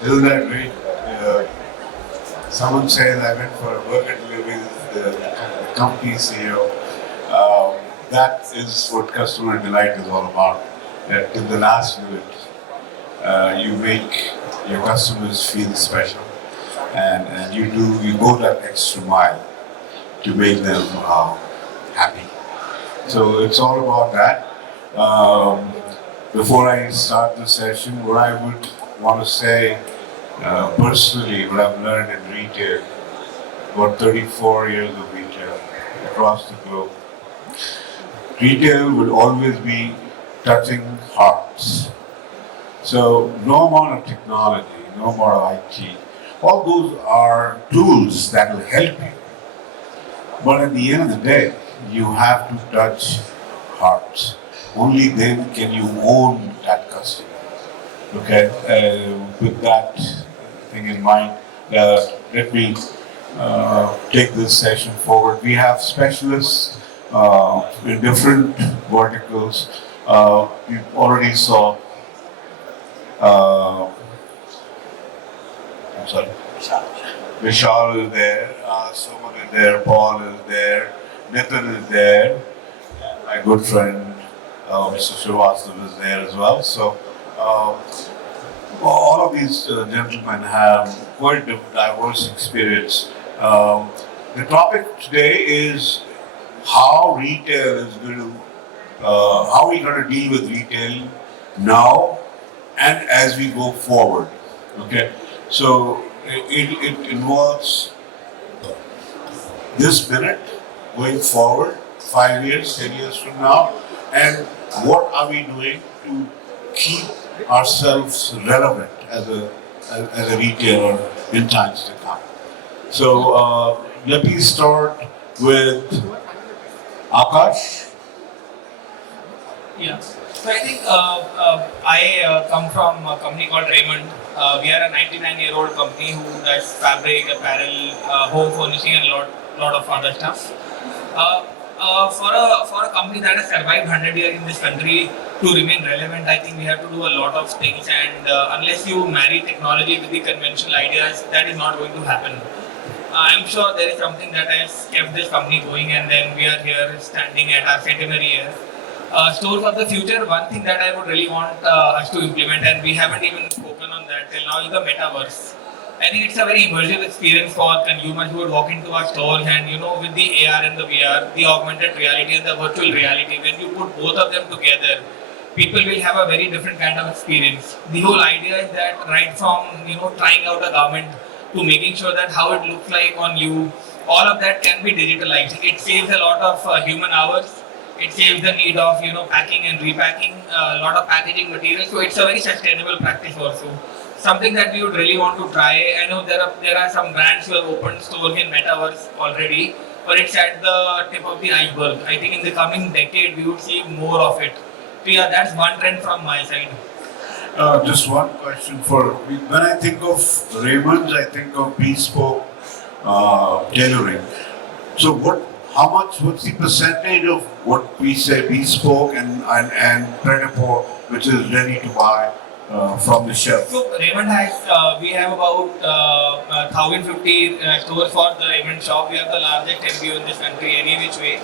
Isn't that great? Someone says I went for a burger delivery with the company CEO. That is what customer delight is all about. That in the last minute, you make your customers feel special, and you go that extra mile to make them happy. So it's all about that. Um, Before I start the session, what I would want to say personally, what I've learned in retail, about 34 years of retail across the globe, retail will always be touching hearts. So no amount of technology, no amount of IT, all those are tools that will help you. But at the end of the day, you have to touch hearts. Only then can you own that customer. Okay, with that thing in mind, let me take this session forward. We have specialists in different verticals. You already saw, I'm sorry, Vishal is there, Suman is there, Paul is there, Nitin is there, my good friend Mr. Srivastava is there as well. So all of these gentlemen have quite a diverse experience. The topic today is how retail is going to, how we going to deal with retail now and as we go forward. Okay, so it involves this minute going forward, 5 years, 10 years from now, and what are we doing to keep ourselves relevant as a retailer in times to come. So let me start with Akash. Yeah. So I think I come from a company called Raymond. We are a 99-year-old company who does fabric, apparel, home furnishing, and lot of other stuff. For a company that has survived 100 years in this country to remain relevant, I think we have to do a lot of things. And unless you marry technology with the conventional ideas, that is not going to happen. I'm sure there is something that has kept this company going, and then we are here standing at our centenary year. Stores of the future, one thing that I would really want us to implement, and we haven't even spoken on that till now, is the metaverse. I think it's a very immersive experience for consumers who would walk into our stores, and with the AR and the VR, the augmented reality and the virtual reality, when you put both of them together, people will have a very different kind of experience. The whole idea is that right from trying out a garment to making sure that how it looks like on you, all of that can be digitalized. It saves a lot of human hours. It saves the need of packing and repacking a lot of packaging material. So it's a very sustainable practice also. Something that we would really want to try. I know there are some brands who have opened stores in metaverse already, but it's at the tip of the iceberg. I think in the coming decade we would see more of it. So yeah, that's one trend from my side. Just one question for when I think of Raymond's, I think of bespoke tailoring. So what's the percentage of what we say bespoke and preneur, which is ready to buy from the shelf? So Raymond has, we have about 1,050 stores for the Raymond shop. We have the largest MBO in this country, any which way.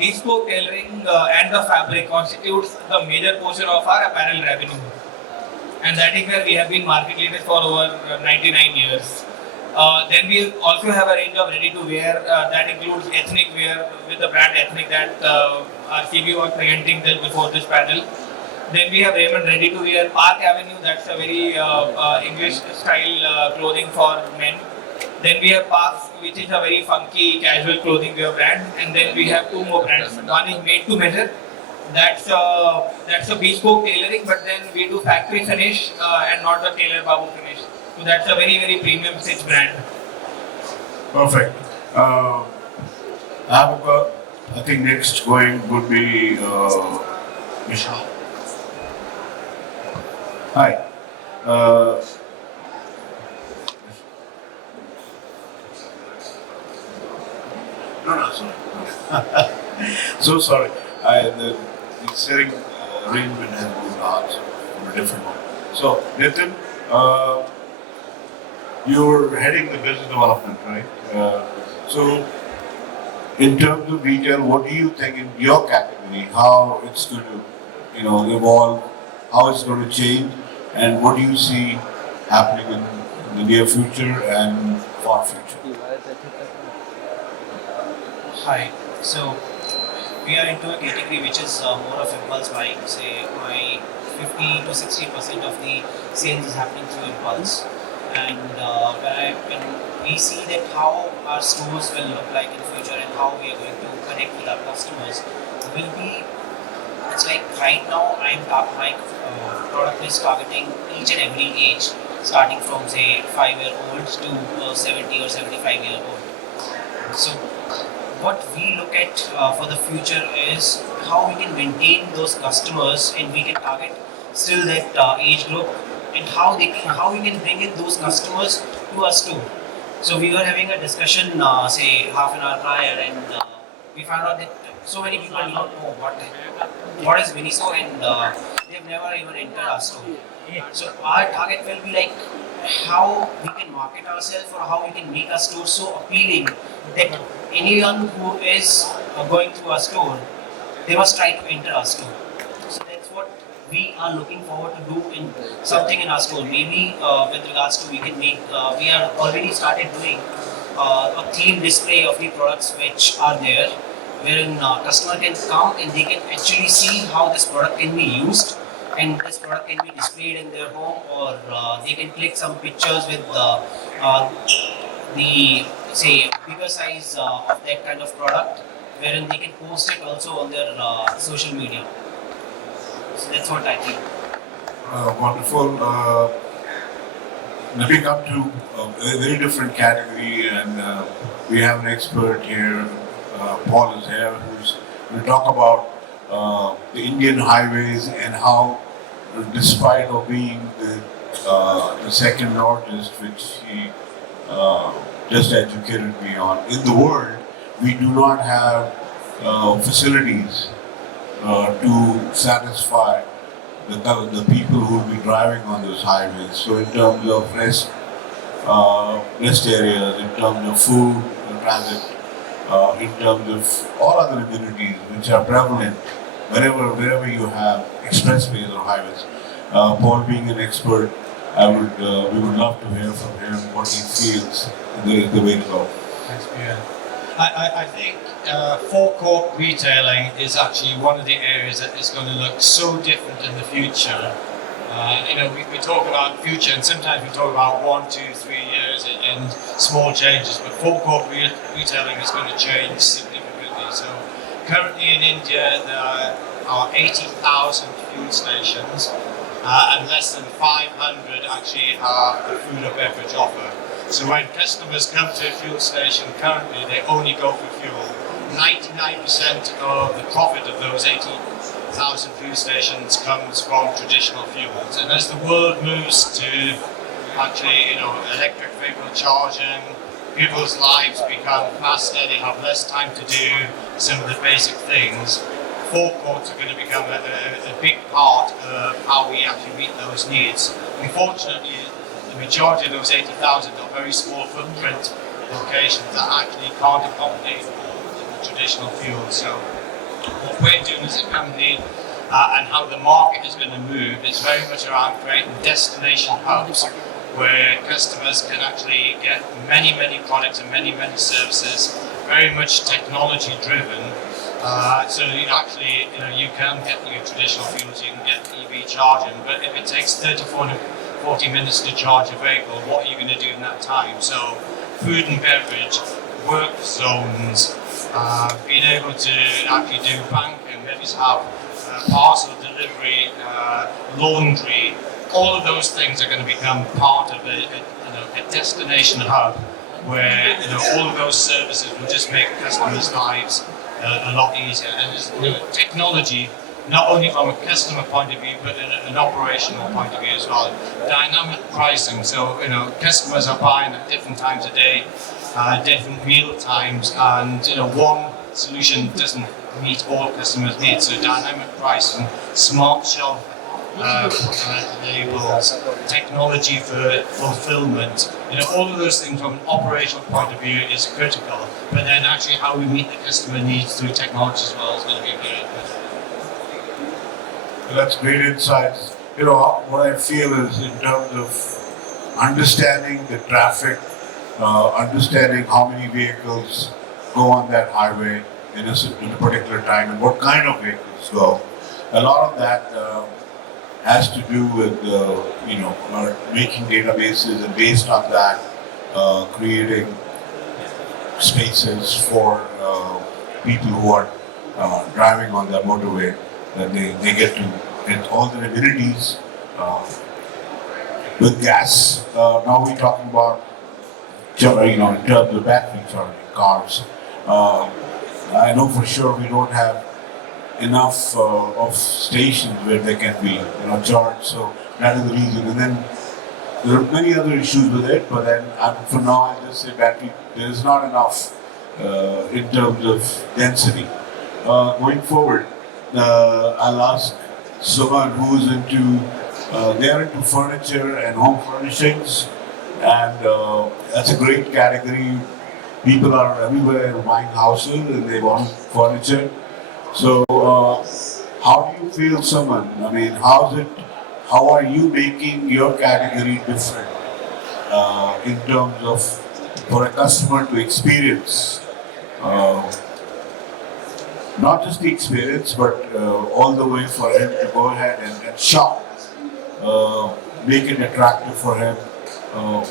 Bespoke tailoring and the fabric constitutes the major portion of our apparel revenue. And that is where we have been market leaders for over 99 years. Then we also have a range of ready-to-wear that includes ethnic wear with the brand Ethnic that our CBO was presenting just before this panel. Then we have Raymond ready-to-wear Park Avenue, that's a very English style clothing for men. Then we have Parks, which is a very funky casual clothing wear brand. And then we have two more brands. One is Made to Measure. That's a bespoke tailoring, but then we do factory finish and not the tailor babu finish. So that's a very, very premium stitch brand. Perfect. I think next going would be Vishal. Hi. No, sorry. So sorry. The setting arrangement has moved on from a different one. So, Nitin, you're heading the business development, right? So, in terms of retail, what do you think in your category, how it's going to, evolve, how it's going to change, and what do you see happening in the near future and far future? Hi. So we are into a category which is more of impulse buying. Say my 50 to 60% of the sales is happening through impulse, and when we see that how our stores will look like in future and how we are going to connect with our customers, will be it's like right now my product is targeting each and every age, starting from say 5-year-old to 70 or 75-year-old. So what we look at for the future is how we can maintain those customers and we can target still that age group, and how we can bring in those customers to our store. So we were having a discussion say half an hour prior, and we found out that so many people do not know what is Miniso, and they've never even entered our store. So our target will be like how we can market ourselves or how we can make our store so appealing that anyone who is going through our store, they must try to enter our store. So that's what we are looking forward to do in something in our store. Maybe with regards to we can make, we are already started doing a theme display of the products which are there, wherein customer can come and they can actually see how this product can be used, and this product can be displayed in their home, or they can click some pictures with the say bigger size of that kind of product, wherein they can post it also on their social media. So that's what I think. Wonderful. Let me come to a very different category, and we have an expert here. Paul is here, who's going to talk about the Indian highways and how, despite of being the second largest, which he just educated me on, in the world, we do not have facilities to satisfy the people who will be driving on those highways. So in terms of rest areas, in terms of food, transit, in terms of all other amenities which are prevalent wherever you have expressways or highways. Paul being an expert, we would love to hear from him what he feels the way to go. Thanks, Pierre. I think forecourt retailing is actually one of the areas that is going to look so different in the future. We talk about future, and sometimes we talk about 1, 2, 3 years in small changes, but forecourt retailing is going to change significantly. So currently in India there are 80,000 fuel stations, and less than 500 actually have a food or beverage offer. So when customers come to a fuel station currently, they only go for fuel. 99% of the profit of those 80,000 fuel stations comes from traditional fuels. And as the world moves to actually, electric vehicle charging, people's lives become faster, they have less time to do some of the basic things. Forecourts are going to become a big part of how we actually meet those needs. Unfortunately, the majority of those 80,000 are very small footprint locations that actually can't accommodate the traditional fuels. So what we're doing as a company and how the market is going to move is very much around creating destination hubs where customers can actually get many products and many services, very much technology driven. So you can get your traditional fuels, you can get EV charging, but if it takes 30, 40 minutes to charge a vehicle, what are you going to do in that time? So food and beverage, work zones, being able to actually do banking, maybe have parcel delivery, laundry, all of those things are going to become part of a destination hub where all of those services will just make customers' lives a lot easier. And technology, not only from a customer point of view, but an operational point of view as well. Dynamic pricing, so customers are buying at different times of day, different meal times, and one solution doesn't meet all customers' needs. So dynamic pricing, smart shelf labels, technology for fulfillment. All of those things from an operational point of view is critical. But then actually how we meet the customer needs through technology as well is going to be very important. That's great insights. What I feel is in terms of understanding the traffic, understanding how many vehicles go on that highway in a particular time and what kind of vehicles go. A lot of that has to do with making databases, and based on that, creating spaces for people who are driving on the motorway, that they get to get all the amenities with gas. Now we're talking about in terms of battery charging cars. I know for sure we don't have enough of stations where they can be charged, so that is the reason. And then there are many other issues with it, but then for now I just say battery, there is not enough in terms of density. Going forward, I'll ask Suman, who's they're into furniture and home furnishings, and that's a great category. People are everywhere buying houses and they want furniture. So, how do you feel, Suman? I mean, how are you making your category different in terms of for a customer to experience? Not just the experience, but all the way for him to go ahead and shop, make it attractive for him.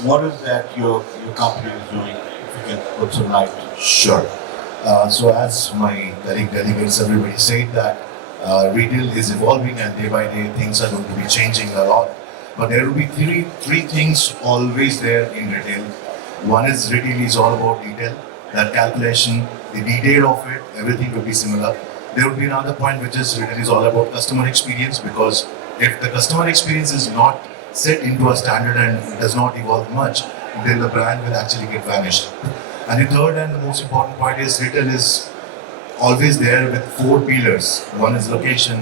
What is that your company is doing? If you can put some light. Sure. So as my colleague delegates, everybody said that retail is evolving and day by day things are going to be changing a lot. But there will be three things always there in retail. One is retail is all about detail, that calculation, the detail of it, everything will be similar. There will be another point which is retail is all about customer experience, because if the customer experience is not set into a standard and does not evolve much, then the brand will actually get vanished. And the third and the most important point is retail is always there with four pillars. One is location,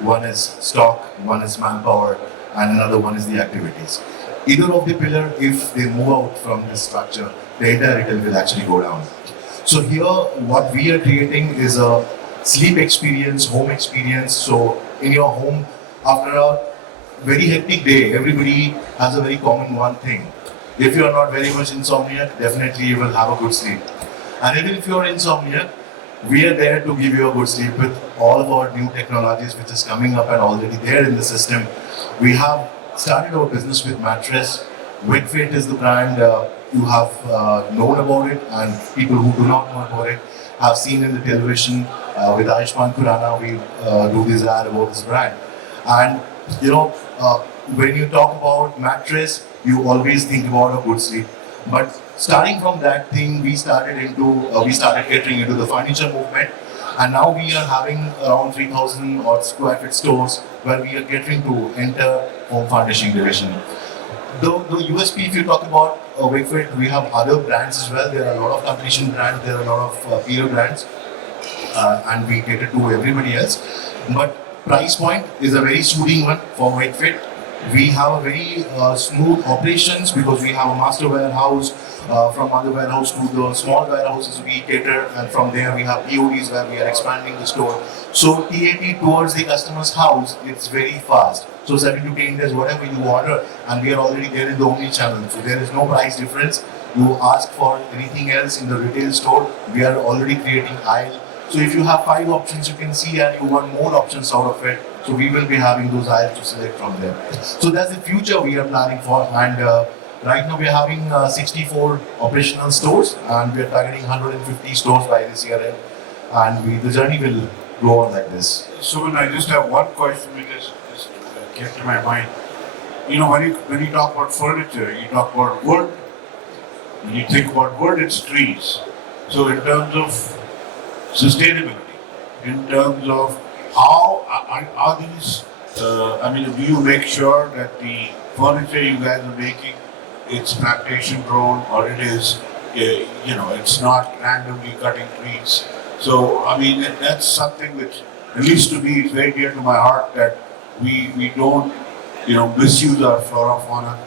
one is stock, one is manpower, and another one is the activities. Either of the pillar, if they move out from this structure, the entire retail will actually go down. So here, what we are creating is a sleep experience, home experience. So in your home, after a very hectic day, everybody has a very common one thing. If you are not very much insomniac, definitely you will have a good sleep. And even if you are insomniac, we are there to give you a good sleep with all of our new technologies which is coming up and already there in the system. We have started our business with mattress. Wakefit is the brand you have known about it, and people who do not know about it have seen in the television with Ayushmann Khurrana. We do this ad about this brand. And when you talk about mattress, you always think about a good sleep. But starting from that thing, we started catering into the furniture movement, and now we are having around 3,000 odd square feet stores where we are catering to enter home furnishing division. The USP, if you talk about Wakefit, we have other brands as well. There are a lot of competition brands, there are a lot of peer brands, and we cater to everybody else. But price point is a very soothing one for Wakefit. We have a very smooth operations because we have a master warehouse. From other warehouse to the small warehouses we cater, and from there we have PODs where we are expanding the store. So TAT towards the customer's house, it's very fast. So 7 to 10 days, whatever you order, and we are already there in the omni channel. So there is no price difference. You ask for anything else in the retail store, we are already creating aisle. So if you have 5 options you can see and you want more options out of it, so we will be having those aisles to select from there. So that's the future we are planning for, and right now we are having 64 operational stores, and we are targeting 150 stores by this year end, and the journey will go on like this. So I just have one question because just came to my mind. When you talk about furniture, you talk about wood. When you think about wood, it's trees. So in terms of sustainability, in terms of how are these, do you make sure that the furniture you guys are making, it's plantation grown, or it is, it's not randomly cutting trees? So, that's something which, at least to me, is very dear to my heart, that we don't, misuse our flora fauna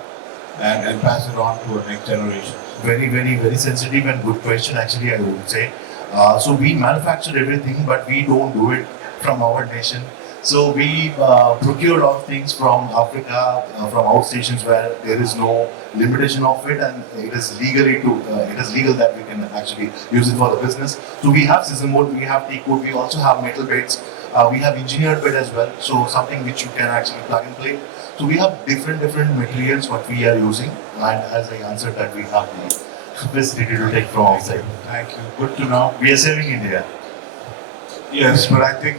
and pass it on to our next generation. Very sensitive and good question, actually, I would say. So we manufacture everything, but we don't do it from our nation. So we procure a lot of things from Africa, from outstations where there is no limitation of it, and it is legal that we can actually use it for the business. So we have scissor wood, we have teak wood, we also have metal beds, we have engineered bed as well. So something which you can actually plug and play. So we have different materials what we are using, and as I answered that, we have the facility to take from outside. Thank you. Good to know. We are saving India. Yes, but I think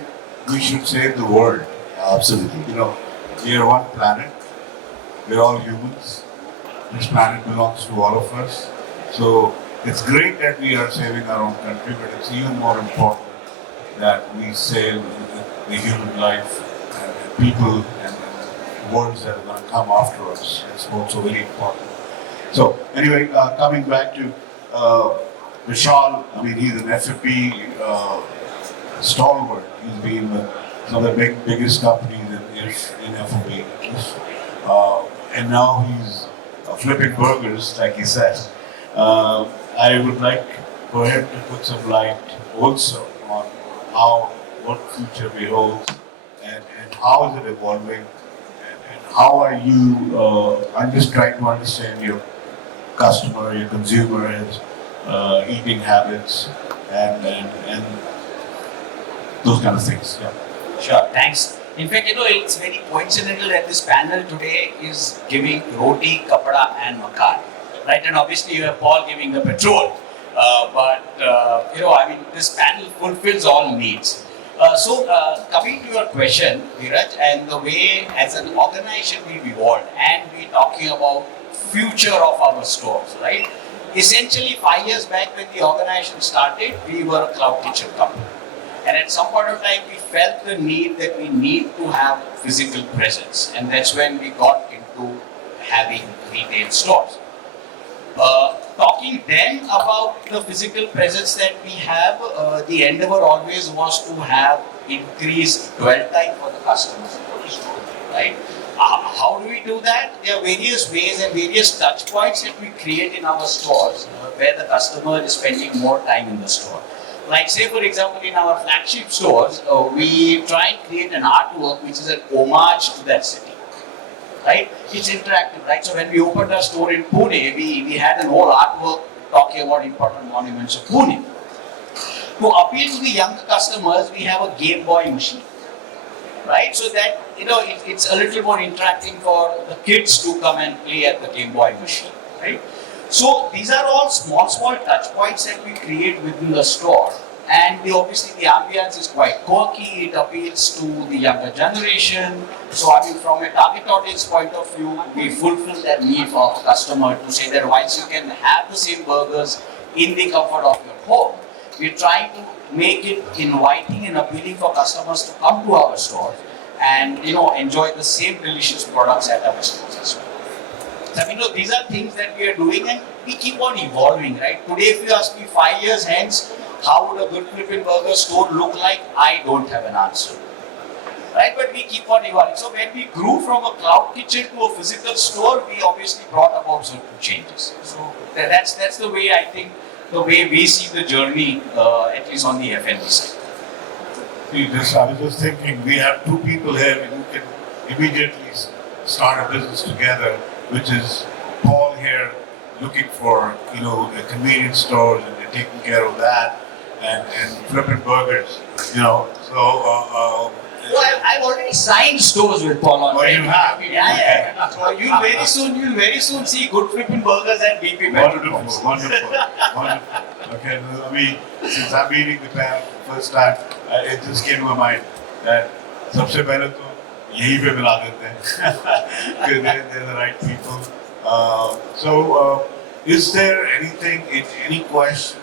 we should save the world. Absolutely. We are one planet. We're all humans. This planet belongs to all of us. So it's great that we are saving our own country, but it's even more important that we save the human life and people and worlds that are going to come after us. It's also very important. So anyway, coming back to Vishal, I mean, he's an FFP stalwart. He's been with some of the biggest companies in FFP. And now he's flipping burgers, like he said. I would like for him to put some light also on what future beholds and how is it evolving and how are you, I'm just trying to understand your customer, your consumer, his eating habits and those kind of things. Yeah. Sure, thanks. In fact, it's very coincidental that this panel today is giving roti, kapada, and makan, right? And obviously, you have Paul giving the petrol. This panel fulfills all needs. Coming to your question, Dheeraj, and the way as an organization we've evolved, and we're talking about future of our stores, right? Essentially, 5 years back when the organization started, we were a cloud kitchen company. And at some point of time, we felt the need that we need to have physical presence. And that's when we got into having retail stores. Talking then about the physical presence that we have, the endeavor always was to have increased dwell time for the customers, right? How do we do that? There are various ways and various touch points that we create in our stores where the customer is spending more time in the store. Like say for example in our flagship stores, we try and create an artwork which is an homage to that city. Right? It's interactive, right? So when we opened our store in Pune, we had an whole artwork talking about important monuments of Pune. To appeal to the younger customers, we have a Game Boy machine, right? So that, it's a little more interacting for the kids to come and play at the Game Boy machine, right? So these are all small touch points that we create within the store. And obviously the ambience is quite quirky, it appeals to the younger generation. So from a target audience point of view, we fulfill that need for our customer to say that whilst you can have the same burgers in the comfort of your home, we're trying to make it inviting and appealing for customers to come to our store and enjoy the same delicious products at our stores as well. So these are things that we are doing and we keep on evolving, right? Today if you ask me 5 years hence, how would a good Flippin burger store look like? I don't have an answer. Right? But we keep on evolving. So when we grew from a cloud kitchen to a physical store, we obviously brought about certain changes. So that's the way I think, the way we see the journey, at least on the F&B side. I was just thinking, we have two people here who can immediately start a business together, which is Paul here looking for, a convenience stores and taking care of that. And Flippin burgers, so. Well, I've already signed stores with Paul already. Oh, you have? Yeah. So you'll very soon see good Flippin burgers and BP Wonderful. Okay, since I'm meeting the panel for the first time, it just came to my mind that सबसे पहले तो यही पे मिला देते हैं because they're the right people. So, is there any question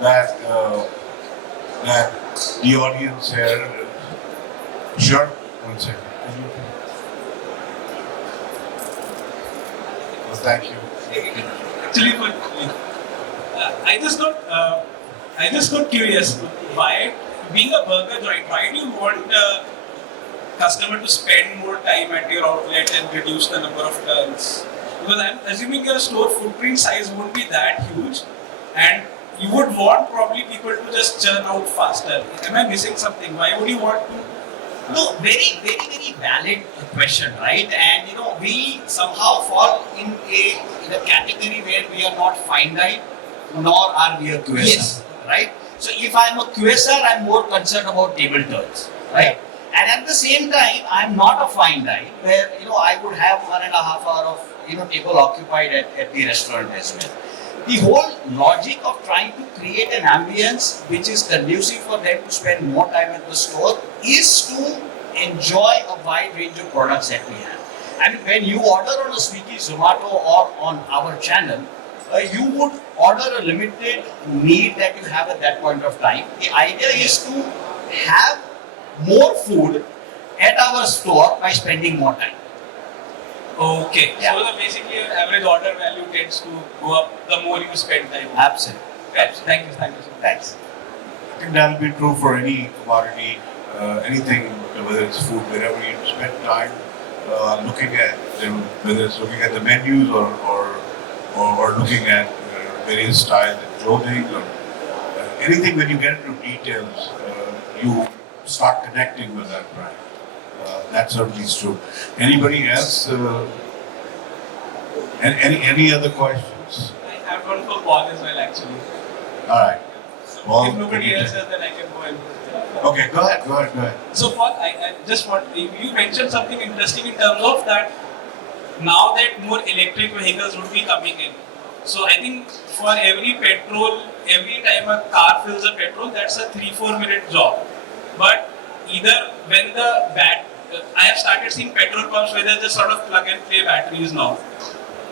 that the audience here? Sure. One second. Well, thank you. Actually, I just got curious. Why, being a burger joint, why do you want customer to spend more time at your outlet and reduce the number of turns? Because I'm assuming your store footprint size won't be that huge, and you would want probably people to just churn out faster. Am I missing something? Why would you want to? No, very valid question, right? And we somehow fall in a category where we are not finite, nor are we a QSR, Yes. right? So if I'm a QSR, I'm more concerned about table turns, right? And at the same time, I'm not a fine dine where I would have 1.5 hours of table occupied at the restaurant as well. The whole logic of trying to create an ambience which is conducive for them to spend more time at the store is to enjoy a wide range of products that we have. I mean, when you order on a Swiggy, Zomato, or on our channel, you would order a limited need that you have at that point of time. The idea is to have more food at our store by spending more time. Okay. Yeah. So basically your average order value tends to go up the more you spend time. Absolutely. Right. Thank you. Thank you so much. Thanks. I think that'll be true for any commodity, anything, whether it's food, wherever you spend time looking at, whether it's looking at the menus or looking at various styles of clothing or anything. When you get into details, you start connecting with that brand. That certainly is true. Anybody else? Any other questions? I have one for Paul as well actually. All right. Paul, If nobody else does, then I can go and. Okay, go ahead. So Paul, I just want you mentioned something interesting in terms of that now that more electric vehicles would be coming in. So I think for every time a car fills a petrol, that's a 3-4 minute job. But either when I have started seeing petrol pumps where they just sort of plug and play batteries now.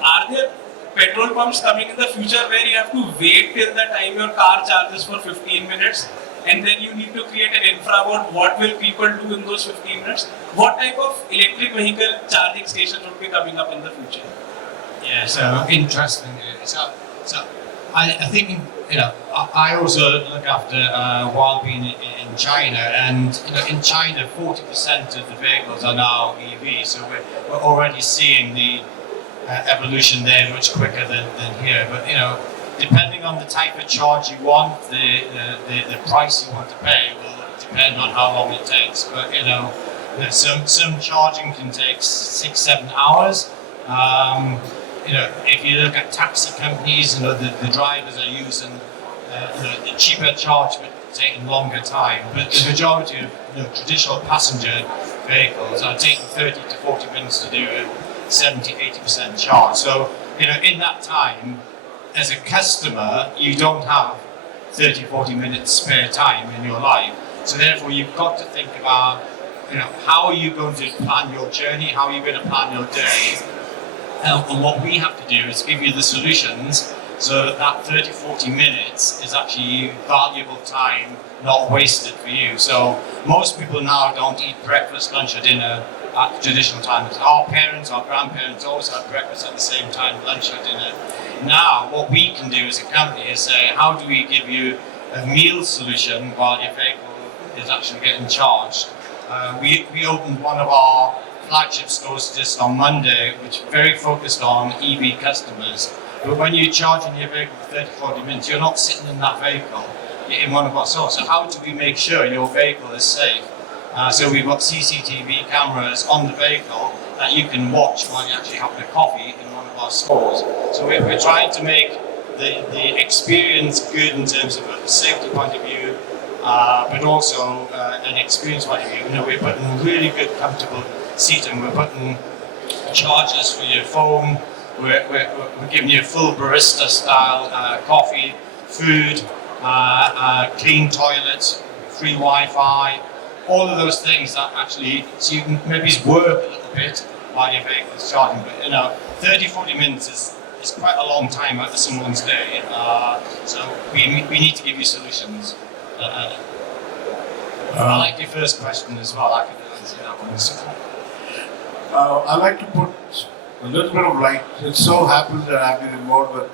Are there petrol pumps coming in the future where you have to wait till the time your car charges for 15 minutes and then you need to create an infra about what will people do in those 15 minutes? What type of electric vehicle charging stations would be coming up in the future? Yeah, so interesting. So I think I also look after while being in China, and in China 40% of the vehicles are now EV. So we're already seeing the evolution there much quicker than here. But depending on the type of charge you want, the price you want to pay will depend on how long it takes. But some charging can take 6-7 hours. If you look at taxi companies, the drivers are using the cheaper charge but taking longer time. But the majority of traditional passenger vehicles are taking 30 to 40 minutes to do a 70-80% charge. So in that time, as a customer, you don't have 30-40 minutes spare time in your life. So therefore, you've got to think about how are you going to plan your journey, how are you going to plan your day. And what we have to do is give you the solutions so that 30-40 minutes is actually valuable time, not wasted for you. So most people now don't eat breakfast, lunch or dinner at traditional times. Our parents, our grandparents always had breakfast at the same time, lunch or dinner. Now what we can do as a company is say, how do we give you a meal solution while your vehicle is actually getting charged? We opened one of our flagship stores just on Monday, which is very focused on EV customers. But when you're charging your vehicle for 30-40 minutes, you're not sitting in that vehicle, you're in one of our stores. So how do we make sure your vehicle is safe? So we've got CCTV cameras on the vehicle that you can watch while you're actually having a coffee in one of our stores. So we're trying to make the experience good in terms of a safety point of view, but also an experience point of view. We're putting really good, comfortable seating. We're putting chargers for your phone. We're giving you full barista style coffee, food, clean toilets, free Wi-Fi, all of those things that actually, so you can maybe work a little bit while your vehicle is charging. But 30-40 minutes is quite a long time out of someone's day. So we need to give you solutions. I like your first question as well. I could answer that one. I'd like to put a little bit of light. It so happens that I've been involved with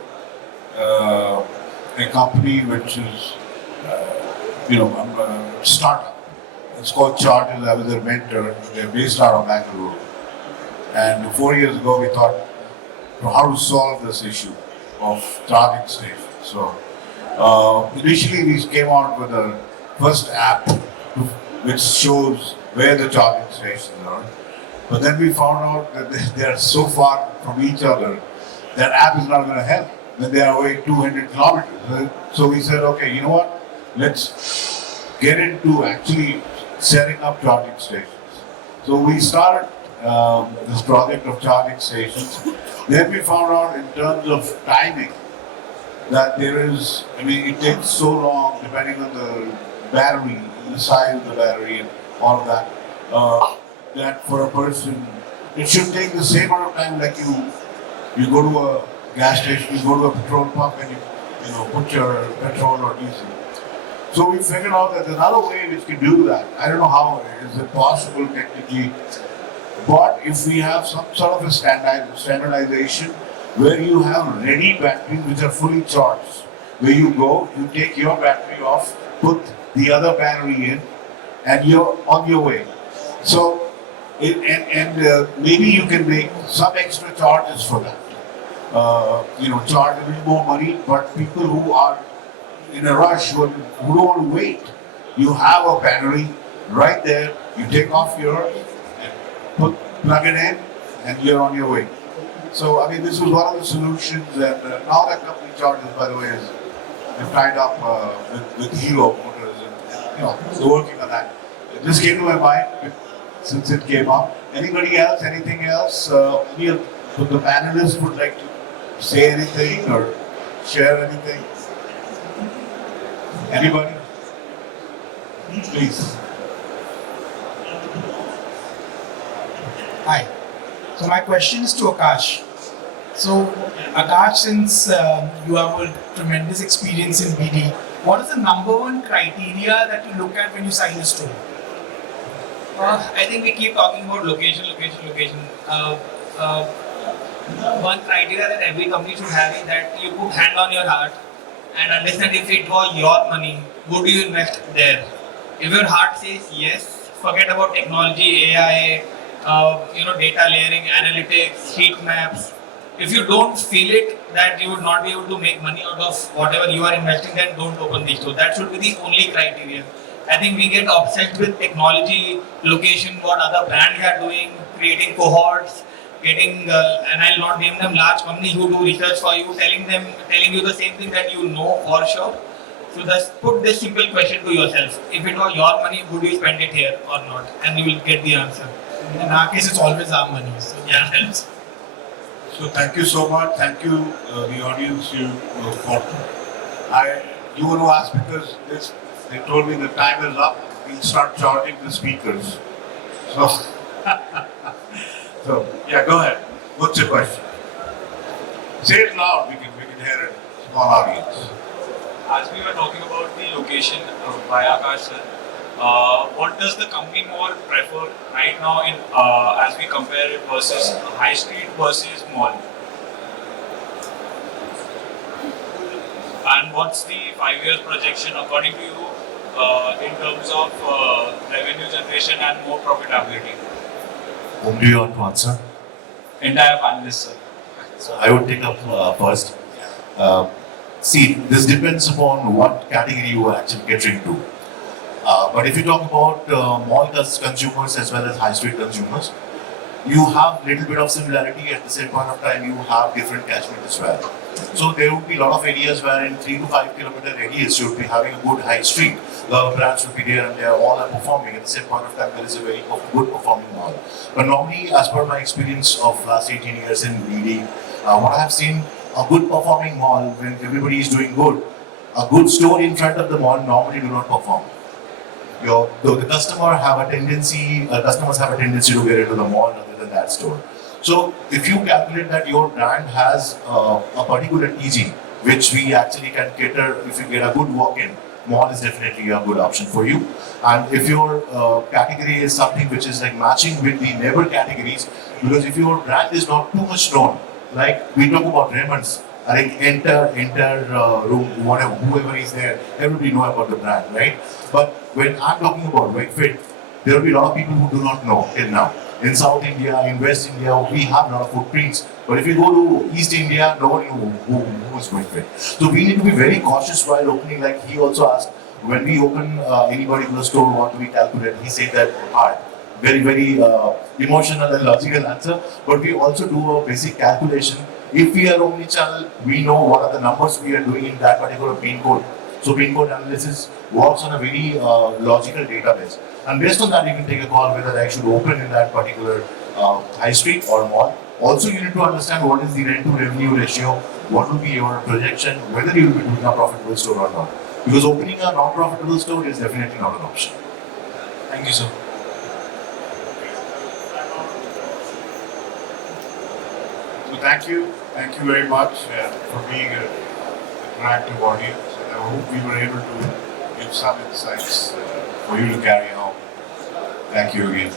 a company which is, I'm a startup. It's called Charters. I was their mentor. They're based out of Bangalore. And 4 years ago, we thought how to solve this issue of charging stations. So initially, we came out with a first app which shows where the charging stations are. But then we found out that they are so far from each other that app is not going to help when they are away 200 kilometers. So we said, okay, you know what? Let's get into actually setting up charging stations. So we started this project of charging stations. Then we found out in terms of timing that there is, I mean, it takes so long depending on the battery, the size of the battery and all of that, that for a person, it should take the same amount of time like you go to a gas station, you go to a petrol pump and you know, put your petrol or diesel. So we figured out that there's another way which can do that. I don't know how is it possible technically, but if we have some sort of a standardization where you have ready batteries which are fully charged, where you go, you take your battery off, put the other battery in, and you're on your way. So, maybe you can make some extra charges for that. Charge a little more money, but people who are in a rush, who don't want to wait, you have a battery right there, you take off yours, and plug it in, and you're on your way. So, I mean, this was one of the solutions, and now that company charges, by the way, is they've tied up with Hero Motors, and they're working on that. It just came to my mind since it came up. Anybody else, anything else? Any of the panelists would like to say anything or share anything? Anybody? Please. Hi. So my question is to Akash. So Akash, since you have a tremendous experience in BD, what is the number one criteria that you look at when you sign a store? I think we keep talking about location. One criteria that every company should have is that you put hand on your heart and understand if it was your money, would you invest there? If your heart says yes, forget about technology, AI, data layering, analytics, heat maps. If you don't feel it that you would not be able to make money out of whatever you are investing, then don't open the store. That should be the only criteria. I think we get obsessed with technology, location, what other brands are doing, creating cohorts, and I'll not name them, large companies who do research for you, telling you the same thing that you know for sure. So just put this simple question to yourself: if it was your money, would you spend it here or not? And you will get the answer. In our case, it's always our money. So Yeah. So thank you so much. Thank you, the audience. You want to ask because they told me the time is up. We'll start charging the speakers. So, yeah, go ahead. What's your question? Say it loud. We can hear it. Small audience. As we were talking about the location by Akash sir, what does the company more prefer right now in as we compare it versus high street versus mall? And what's the 5 years projection according to you in terms of revenue generation and more profitability? Whom do you want to answer? Entire panelists, sir. So I would take up first. See, this depends upon what category you are actually catering to. But if you talk about mall consumers as well as high street consumers, you have little bit of similarity. At the same point of time, you have different catchment as well. So there would be a lot of areas where in 3 to 5 kilometer radius you would be having a good high street. The brands would be there and they are all performing. At the same point of time, there is a very good performing mall. But normally, as per my experience of last 18 years in BD, what I have seen, a good performing mall when everybody is doing good, a good store in front of the mall normally do not perform. The customers have a tendency to get into the mall rather than that store. So if you calculate that your brand has a particular TG, which we actually can cater, if you get a good walk-in, mall is definitely a good option for you. And if your category is something which is like matching with the neighbor categories, because if your brand is not too much known, like we talk about Raymond's, I think enter room, whoever is there, everybody know about the brand, right? But when I'm talking about Wakefit, there will be a lot of people who do not know till now. In South India, in West India, we have a lot of footprints. But if you go to East India, no one knows who is Wakefit. So we need to be very cautious while opening. Like he also asked, when we open any particular store, what do we calculate? He said that hard. Very, very emotional and logical answer. But we also do a basic calculation. If we are omni-channel, we know what are the numbers we are doing in that particular pin code. So pin code analysis works on a very logical database. And based on that, you can take a call whether I should open in that particular high street or mall. Also, you need to understand what is the rent to revenue ratio, what will be your projection, whether you will be doing a profitable store or not. Because opening a non-profitable store is definitely not an option. Thank you, sir. So thank you very much for being an interactive audience. And I hope we were able to give some insights for you to carry home. Thank you again.